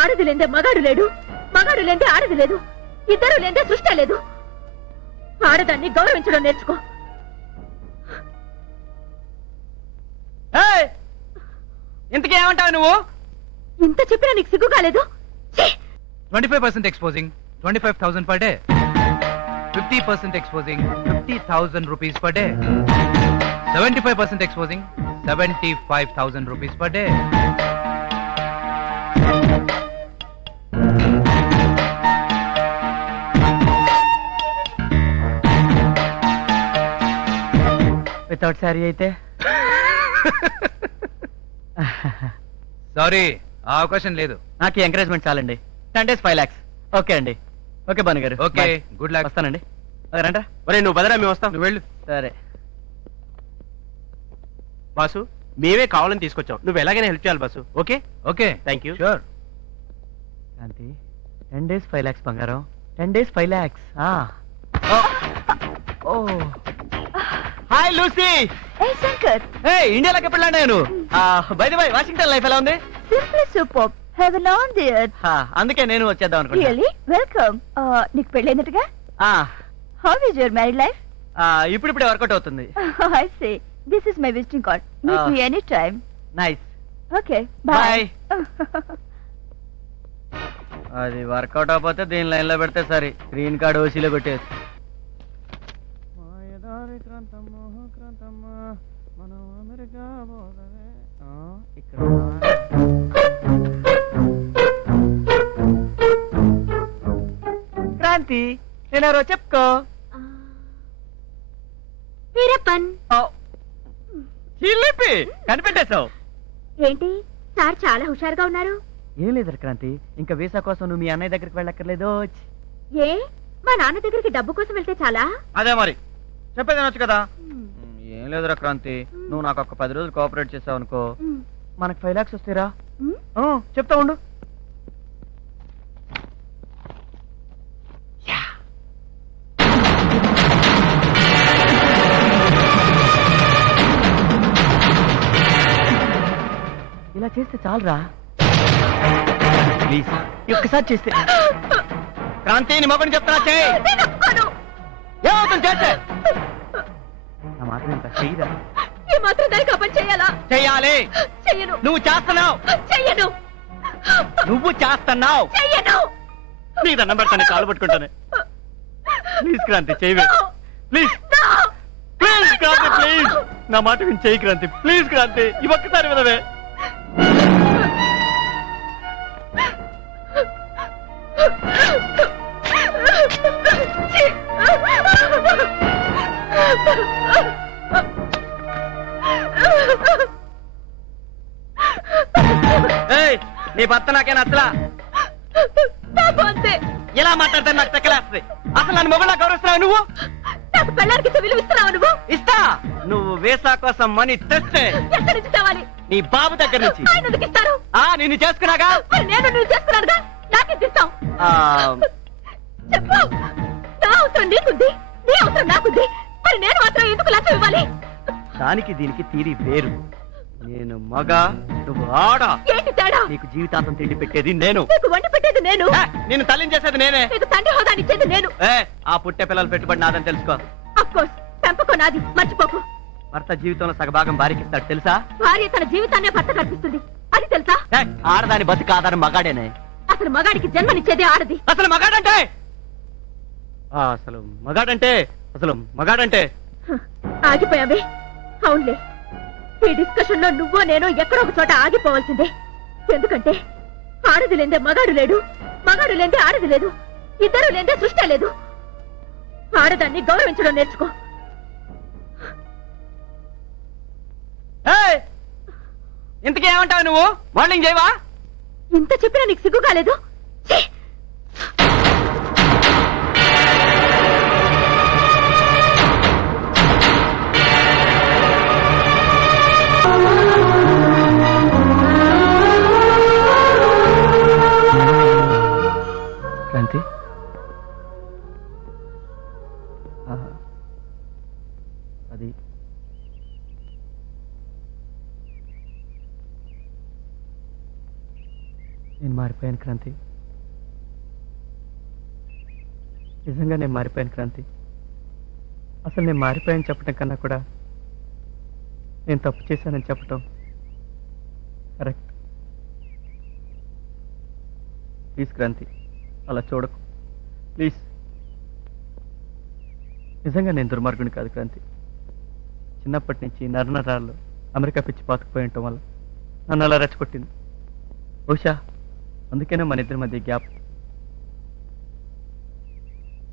ఆడది లేదే మగాడు లేడు, మగాడు లేదే ఆడది లేదు, ఇద్దరు లేదే సృష్టి లేదు. ఆడదాన్ని గౌరవించడం నేర్చుకో. ఇంతకీ ఏమంటావు నువ్వు? ఇంత చెప్పినా నీకు సిగ్గు కాలేదు? 25% exposing 25,000 per day. 50% exposing 50,000 rupees per day. 75% exposing 75,000 rupees per day. Without sorry అయితే సారీ, ఆ అవకాశం లేదు. నాకు ఎంకరేజ్మెంట్ చాలండి. 10 days 5 lakhs. ఓకే అండి. ఓకే భాను గారు. Okay, good luck. వస్తానండి. రండి. ఒరే నువ్వు బదరా, మేము వస్తాం. నువ్వు వెళ్ళు. సరే బాసు, మేమే కావాలని తీసుకొచ్చాం. నువ్వు ఎలాగైనా హెల్ప్ చేయాలి boss. Okay okay, thank you. Sure. Shanti, 10 days 5 lakhs బంగారం. 10 days 5 lakhs. Oh hi Lucy. ఏ శంకర్, ఇండియాలోకి ఎప్పుడు ల్యాండ్ అయ్యాను? By the by, Washington life ఎలా ఉంది? Simply super. Have a long day. అందుకే నేను వచ్చేద్దాం అనుకుంటా. Really welcome. నీకు పెళ్ళైనట్టుగా? How is your married life? ఇప్పుడిప్పుడే వర్కౌట్ అవుతుంది. I say this is my visiting card. Meet me any time. Nice. Okay by. అది వర్కౌట్ అవ్వకపోతే దీని లైన్ లో పెడితే సరే, గ్రీన్ కార్డ్ ఓసీలో కొట్టేది. క్రాంతి, నేనెవరో చెప్పుకో. వీరప్పన్. చిల్లిపి కనిపెట్టేశావు. ఏంటి సార్ చాలా హుషారుగా ఉన్నారు? ఏం లేదు క్రాంతి, ఇంకా వీసా కోసం నువ్వు మీ అన్నయ్య దగ్గరికి వెళ్ళక్కర్లేదు. ఏ మా నాన్న దగ్గరికి డబ్బు కోసం వెళ్తే చాలా? అదే మరి చెప్పేది అనొచ్చు కదా. ఏం లేదురా క్రాంతి, నువ్వు నాకు ఒక 10 రోజులు కోఆపరేట్ చేసావు అనుకో, మనకు 5 lakhs వస్తాయిరా. చెప్తా ఉండు. ఇలా చేస్తే చాలరా ప్లీజ్, ఒక్కసారి చేస్తే. క్రాంతి, నీ మొబైల్ చెప్తున్నా చేయి. ఏమవుతుంది చేస్తే? నా మాట వింటా, చెయ్యరా. ఈ మాత్రం దానికి ఆ పని చేయాలా? చెయ్యాలి. చెయ్యను. నువ్వు చేస్తున్నావు. చెయ్యను. నువ్వు చేస్తున్నావు. చెయ్యను. నీ దండం పెడతాను, కాలు పట్టుకుంటాను. ప్లీజ్ క్రాంతి, చెయ్యి. ప్లీజ్ ప్లీజ్ క్రాంతి, ప్లీజ్ నా మాట విని చెయ్యి క్రాంతి. ప్లీజ్ క్రాంతి, ఈ ఒక్కసారి వినవే. నీ భర్త నాకే నచ్చలా. ఎలా మాట్లాడితే నాకు తెక్కలేస్తుంది. అసలు నన్ను మొబైల్ గౌరవిస్తున్నావు నువ్వు? నాకు పెళ్ళానికి విలువ ఇస్తున్నావు నువ్వు? ఇస్తా. నువ్వు వీసా కోసం మనీ తెస్తే ఎక్కడి నుంచి తేవాలి? నీ బాబు దగ్గర నుంచి. ఆయన ఎందుకు ఇస్తారు? నిన్ను చేసుకున్నాగా. మరి నేను నువ్వు చేసుకున్నానుగా, నాకే ఇస్తావు. చెప్పు. నా అవసరం నీకుంది, నీ అవసరం నాకుంది, మరి నేను మాత్రం ఎందుకు లంచం ఇవ్వాలి? దానికి దీనికి తీరి వేరు. నేను మగ, నువ్వు ఆడ. ఏంటి తేడా? నీకు జీవితాంతం తిండి పెట్టేది నేను, నీకు వండి పెట్టేది నేను, నిన్ను తల్లించేసేది నేనే, నీకు తండ్రి హోదాని ఇచ్చేది నేను. ఆ పుట్టే పిల్లలు పెట్టుబడి నాదని తెలుసుకో. అఫ్ కోర్స్, పెంపకం నాది, మర్చిపోకు. భర్త జీవితంలో సగభాగం భార్యకిస్తాడు తెలుసా? భార్య తన జీవితాన్నే భర్త కల్పిస్తుంది, అది తెలుసా? ఆడదాని బతికి ఆధారం మగాడేనే. అసలు మగాడికి జన్మనిచ్చేదే ఆడది. అసలు మగాడంటే అసలు మగాడంటే ఆగిపోయావే. అవునులే, ఈ డిస్కషన్ లో నువ్వో నేను ఎక్కడో ఒక చోట ఆగిపోవాల్సిందే. ఎందుకంటే ఆడది లేదే మగాడు లేడు, మగాడు లేదే ఆడది లేదు, ఇద్దరు లేదే సృష్టి లేదు. ఆడదాన్ని గౌరవించడం నేర్చుకో. ఇంతకీ ఏమంటావు నువ్వు? మార్నింగ్ చేయవా? ఇంత చెప్పినా నీకు సిగ్గు కాలేదు? క్రాంతి, అది నేను మారిపోయాను క్రాంతి, నిజంగా నేను మారిపోయాను క్రాంతి. అసలు నేను మారిపోయాను చెప్పడం కన్నా కూడా నేను తప్పు చేశానని చెప్పటం కరెక్ట్. ప్లీజ్ క్రాంతి, అలా చూడకు ప్లీజ్. నిజంగా నేను దుర్మార్గుని కాదు క్రాంతి. చిన్నప్పటి నుంచి నరనరాల్లో అమెరికా పిచ్చి పాతుకుపోయి ఉండటం వల్ల నన్ను అలా రెచ్చగొట్టింది. బహుశా అందుకేనే మన ఇద్దరి మధ్య గ్యాప్.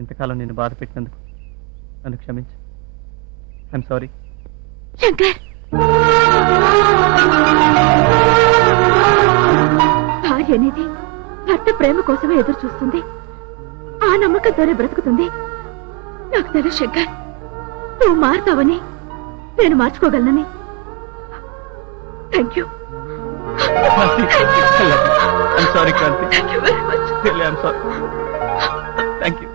ఇంతకాలం నేను బాధ పెట్టినందుకు నన్ను క్షమించు. I'm sorry. శంకర్, భార్య అనేది భర్త ప్రేమ కోసమే ఎదురు చూస్తుంది. ఆ నమ్మకంతోనే బ్రతుకుతుంది. నాకు తెలుసు శంకర్, నువ్వు మారుతావని, నేను మార్చుకోగలనని. Thank you. I'm sorry Kranti. Thank you very much. I'm sorry. Thank you.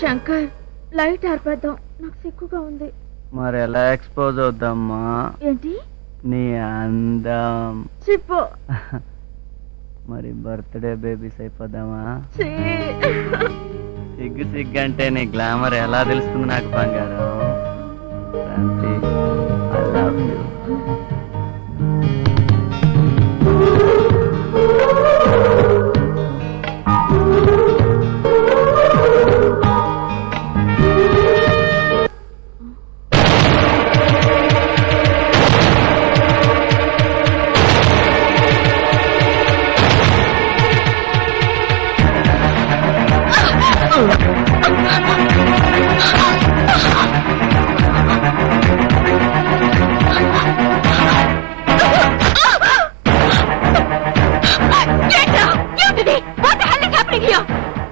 Shankar, light ఆర్పేద్దాం, నాకు సిక్కుగా ఉంది. మరి ఎలా ఎక్స్పోజ్ అవుద్దమ్మా ఏంటి? నీ అందం? చెప్పు. మరి బర్త్డే బేబీస్ అయిపోదామా? ఛీ. సిగ్గు సిగ్గు అంటే నీ గ్లామర్ ఎలా తెలుస్తుంది నాకు బంగారం? Kranti, I love you.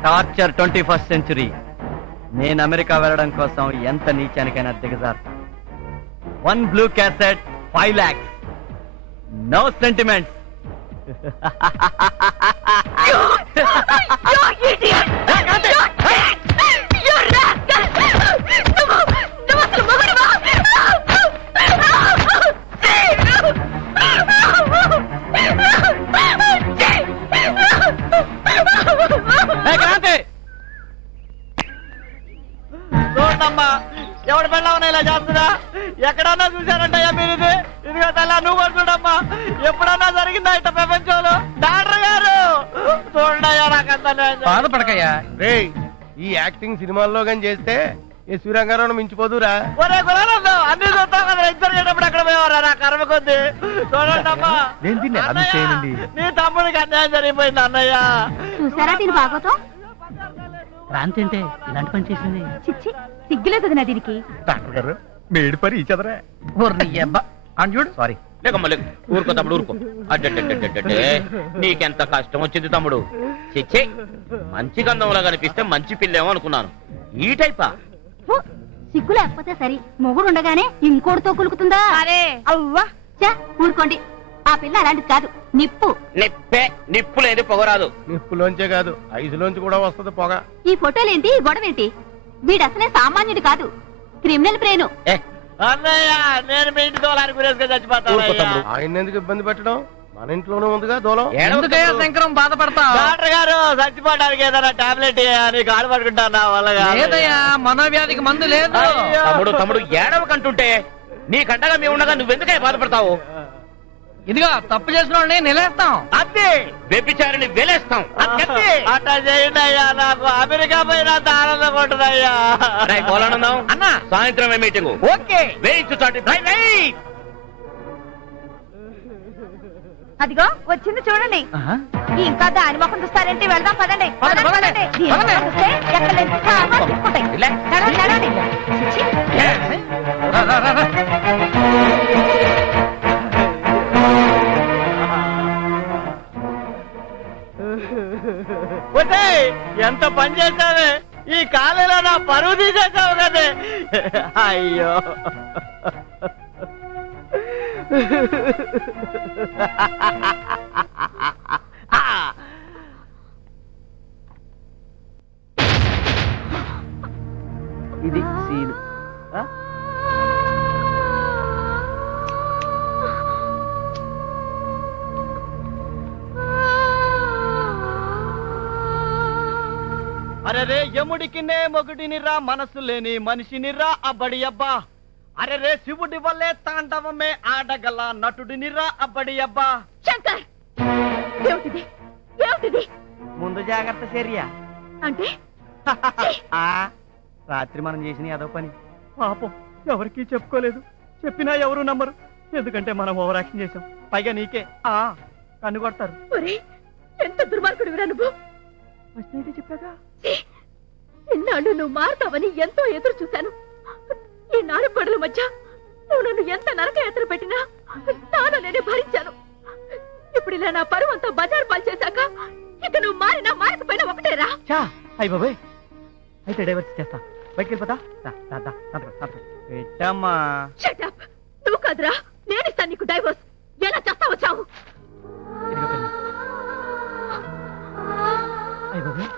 Torture 21st century. నేను అమెరికా వెళ్ళడం కోసం ఎంత నీచానికైనా దిగజారు. 1 blue cassette, 5 lakhs. No sentiments. చూడమ్మా, ఎవడు పెళ్ళవన్నా ఇలా చేస్తుందా? ఎక్కడన్నా చూశారంటయ్యా మీరు ఇది? ఇదిగో తల్లా, నువ్వు కూడా చూడమ్మా. ఎప్పుడన్నా జరిగిందా ఇట్ట ప్రపంచంలో? డాక్టర్ గారు చూడయ్యా, నాకంతా బాధపడకయ్యా. రే, ఈ యాక్టింగ్ సినిమాల్లో కానీ చేస్తే ఈ సూర్యంగారావు మించిపోదురా. ఒరే గుణాలు అన్ని చూస్తాం కదా, ఇద్దరు చేటప్పుడు అక్కడ పోయేవారా? నా కర్మ కొద్ది చూడండి అమ్మా. నీ తమ్ముడికి అన్యాయం జరిగిపోయింది అన్నయ్య. చూసారా దీని బాగోతో? క్రాంతి అంటే ఇలాంటి పని చేసింది. చిచ్చి, సిగ్గులేదు కదా దీనికి. డాక్టర్ గారు, మేడి పరి ఇచ్చదరా. చూడు. సారీ. లేకమ్మా లేక, ఊరుకో తమ్ముడు ఊరుకో. అడ్డే నీకెంత కష్టం వచ్చింది తమ్ముడు. చిచ్చే, మంచి గంధంలా కనిపిస్తే మంచి పిల్లేమో అనుకున్నాను. ఈ టైపా? సిగ్గు లేకపోతే సరి, మొగుడు ఉండగానే ఇంకోటితో కులుకుతుందా? అరే అవ్వా, ఊరుకోండి. ఆ పిల్ల అలాంటిది కాదు, నిప్పు. నిప్పే, నిప్పు లేదు పొగరాదు. నిప్పులోంచే కాదు, ఐదులోంచి కూడా వస్తుంది పొగ. ఈ ఫోటోలేంటి, ఈ గొడవేంటి? వీడు అసలే సామాన్యుడు కాదు, క్రిమినల్ బ్రెయిన్. అన్నయ్య, నేను మీ ఇంటి దోలానికి గురేసుకొని చచ్చిపోతాను. ఆయన ఎందుకు ఇబ్బంది పెట్టడం? మన ఇంట్లోనే ఉందిగా దూలం. శంకరం బాధపడతావు? డాక్టర్ గారు, చచ్చిపోవడానికి ఏదైనా టాబ్లెట్ నీకు ఆడ పడుకుంటాను నా వల్ల కాదు. లేదయ్యా, మనోవ్యాధికి మందు లేదు. అయ్యో. తమ్ముడు తమ్ముడు ఏడవకంటుంటే నీ కంటగా మేము ఉండగా నువ్వెందుకై బాధపడతావు? ఇదిగో తప్పు చేసిన వాళ్ళని నిలేస్తాం. అంతే వ్యభిచారిని వెలేస్తాం. అంతే అట్లా చేయండి అయ్యా, నాకు అమెరికా పోయినా ఆనందం ఉంటుందయ్యా. రేయ్ కోలానందం, అన్నా. సాయంత్రమే మీటింగ్. ఓకే వేయించు చాటి అదిగో వచ్చింది చూడండి. ఇంకా దాని మొఖం చూస్తారేంటి? వెళ్దాం పదండి. పదండి, పదండి. దీని మొఖం చూస్తే ఎక్కడ లేని సామాన్లు తీసుకుంటాయి. నడవండి, నడవండి. ఛీ, రా, రా, రా, రా. వస్తే ఎంత పని చేశావే, ఈ కాలేలో నా పరువు తీసేసావు కదే. అయ్యో ఇది సీను. అరే రే యముడికినే మొగుడినిరా, మనసు లేని మనిషినిరా అబ్బడి అబ్బా. అరే రే శివుడి వల్లే తాండవమే ఆడగల నటుడినిరా అబ్బడి అబ్బా. శంకర్, ఏమిటిది? ఏమిటిది? ముందు జాగ్రత్త చర్య. అంటే ఆ, రాత్రి మనం చేసిన ఏదో పని పాపం ఎవరికీ చెప్పుకోలేదు. చెప్పినా ఎవరు నమ్మరు, ఎందుకంటే మనం ఓవర్ యాక్షన్ చేసాం. పైగా నీకే కన్ను కొడతారు. ఒరే, ఎంత దుర్మార్గుడివిరా నువ్వు. చెప్పాగా ఛీ! ఇన్నాళ్ళు నువ్వు మారుతావని ఎంతో ఎదురు చూశాను. ఈ నాలుగు గొడవల మధ్య నువ్వు నన్ను ఎంత నరక ఎదురు పెట్టినా నాలో నేనే భరించాను. ఇప్పుడు ఇలా నా పరువు అంతా బజారు పాలు చేశాక ఇక నువ్వు మారినా మారకపోయినా ఒకటేరా. చా అయ్యి బాబాయ్, అయితే డైవర్స్ చేస్తా. బయటికి వెళ్ళిపోతా. పెట్టమ్మా. Shut up! నువ్వు కాదురా, నేను ఇస్తాను నీకు డైవోర్స్. ఎలా చేస్తావో చావు. ఇదిగో పెన్ను. అయ్యి బాబాయ్,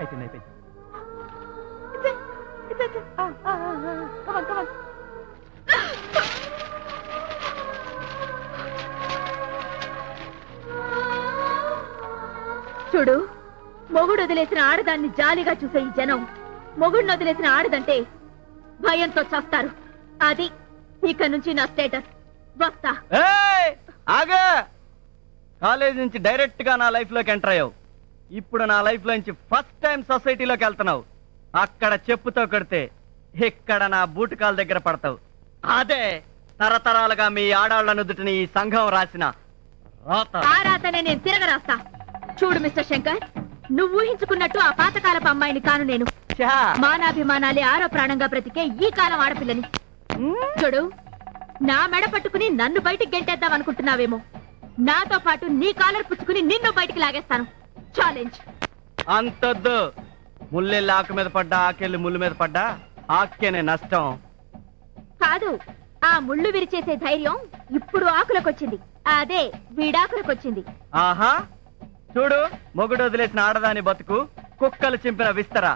అయిపోయింది అయిపోయింది. Come on, come on. చూడు, మొగుడు వదిలేసిన ఆడదాన్ని జాలిగా చూసే ఈ జనం మొగుడిని వదిలేసిన ఆడదంటే భయంతో చస్తారు. అది ఇక నుంచి నా స్టేటస్. వస్తా. ఏయ్, ఆగు. కాలేజ్ నుంచి డైరెక్ట్ గా నా లైఫ్ లోకి ఎంటర్ అయ్యావు. ఇప్పుడు నా లైఫ్ లో నుంచి ఫస్ట్ టైం సొసైటీలోకి వెళ్తున్నావు. అక్కడ చెప్పుతో కొడితే ఇక్కడ నా బూటకాల దగ్గర పడతావు. అదే తరతరాలుగా మీ ఆడాళ్ల నుదుటిని ఈ సంఘం రాసిన రాత. ఆ రాతనే నేను తిరగరాస్తా. చూడు మిస్టర్ శంకర్, నువ్వు ఊహించుకున్నట్టు ఆ పాతకాలపు అమ్మాయిని కాను నేను. ఛా. మానాభిమానాలే ఆరో ప్రాణంగా బ్రతికే ఈ కాలం ఆడపిల్లని. చూడు, నా మెడ పట్టుకుని నన్ను బయటికి గెంటేద్దాం అనుకుంటున్నావేమో. నాతో పాటు నీ కాలర్ పుచ్చుకుని నిన్ను బయటికి లాగేస్తాను. ఛాలెంజ్. అంతొద్దు. ముల్లెళ్ళి ఆకు మీద పడ్డా, ఆకెళ్ళి ముళ్ళు మీద పడ్డా ఆక్కేనే నష్టం. కాదు, ఆ ముళ్ళు విరిచేసే ధైర్యం ఇప్పుడు ఆకులకొచ్చింది. అదే వీడాకులకొచ్చింది. ఆహా, చూడు, మొగుడు వదిలేసిన ఆడదాని బతుకు కుక్కలు చింపిన విస్తర.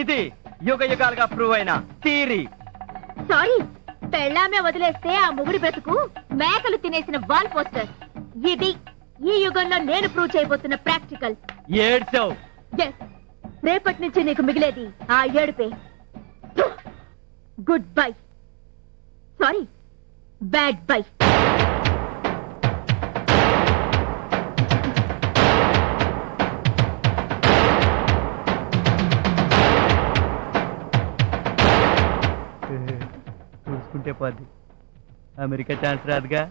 ఇది యుగ యుగాలుగా ప్రూవ్ అయిన థియరీ. సారీ, పెళ్ళామే వదిలేస్తే ఆ ముగుడి బ్రతుకు మేకలు తినేసిన వాల్ పోస్టర్. ఇది ఈ యుగంలో నేను ప్రూవ్ చేయబోతున్న ప్రాక్టికల్. ఏడ్చావు. ఎస్, రేపటి నుంచి నీకు మిగిలేది ఆ ఏడుపే. Good bye. Sorry, bad bye. చూసుకుంటే పోద్ది, అమెరికా ఛాన్స్ రాదుగా.